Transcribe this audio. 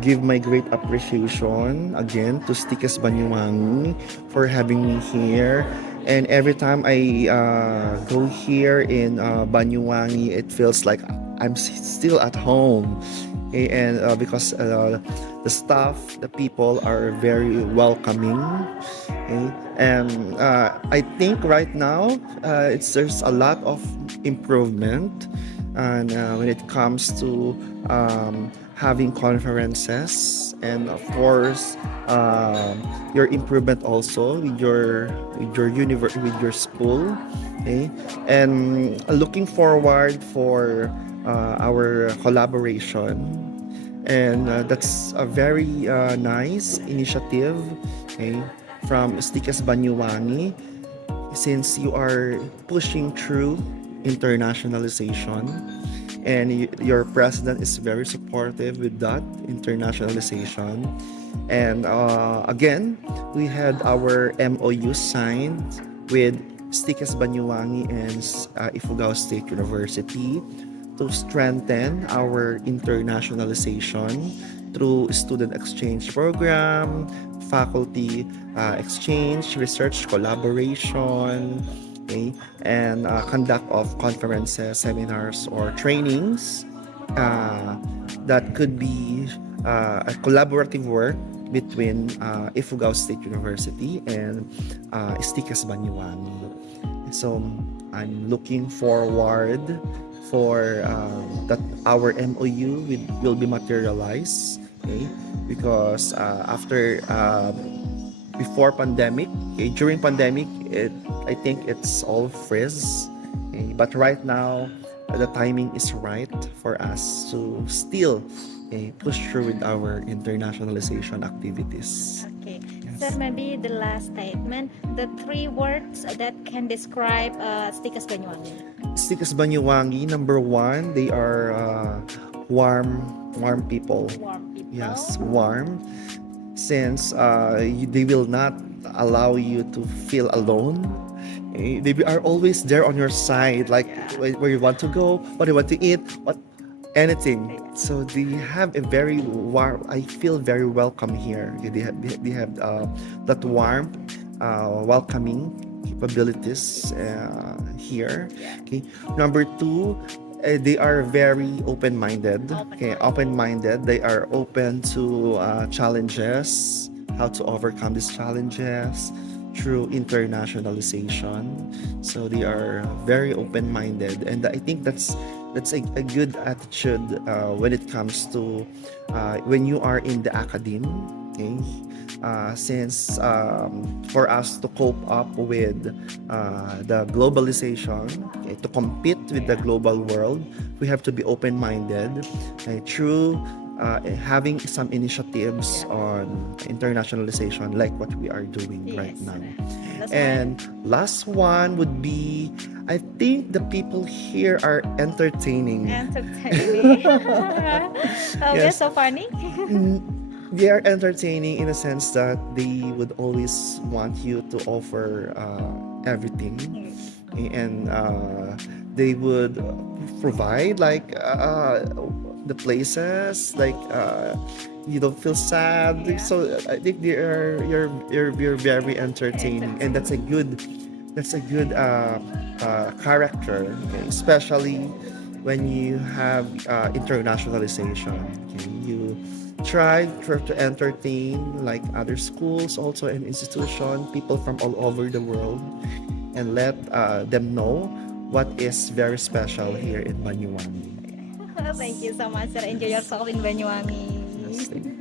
give my great appreciation again to Stikes Banyuwangi for having me here. And every time I go here in Banyuwangi, it feels like I'm still at home. Okay, and because the staff, the people are very welcoming. Okay? And I think right now there's a lot of improvement, and when it comes to having conferences, and of course your improvement also with your with your school. Okay? And looking forward for our collaboration, and that's a very nice initiative, okay, from Stikes Banyuwangi, since you are pushing through internationalization, and your president is very supportive with that internationalization. And again, we had our MOU signed with Stikes Banyuwangi and Ifugao State University to strengthen our internationalization through student exchange program, faculty exchange, research collaboration, okay, and conduct of conferences, seminars, or trainings that could be a collaborative work between Ifugao State University and Stikes Banyuwangi. So I'm looking forward for that our MOU will be materialized, okay? Because after before pandemic, okay, during pandemic, I think it's all frizz, okay? But right now the timing is right for us to still push through with our internationalization activities. Okay. Yes. Sir, maybe the last statement, the 3 words that can describe Stikes Banyuwangi. Stikes Banyuwangi, number 1, they are warm people. Warm people. Yes, warm. Since they will not allow you to feel alone. They are always there on your side, like where you want to go, what you want to eat, anything. So they have a very warm. I feel very welcome here. They have that warm, welcoming capabilities here. Okay. Number 2, they are very open-minded. Okay, open-minded. They are open to challenges, how to overcome these challenges through internationalization. So they are very open-minded, and I think that's a good attitude when it comes to when you are in the academe. Okay, since for us to cope up with the globalization, okay, to compete with the global world, we have to be open-minded, through having some initiatives on internationalization like what we are doing right now. And last one would be, I think the people here are entertaining. Oh, they're so funny. They are entertaining in a sense that they would always want you to offer everything, and they would provide like the places, like you don't feel sad. So I think you're very entertaining, and that's a good character, okay? Especially when you have internationalization. Okay? You try to entertain like other schools also and institution, people from all over the world, and let them know what is very special here in Banyuwangi. Thank you so much, sir. Enjoy yourself in Banyuwangi. Yes, thank you.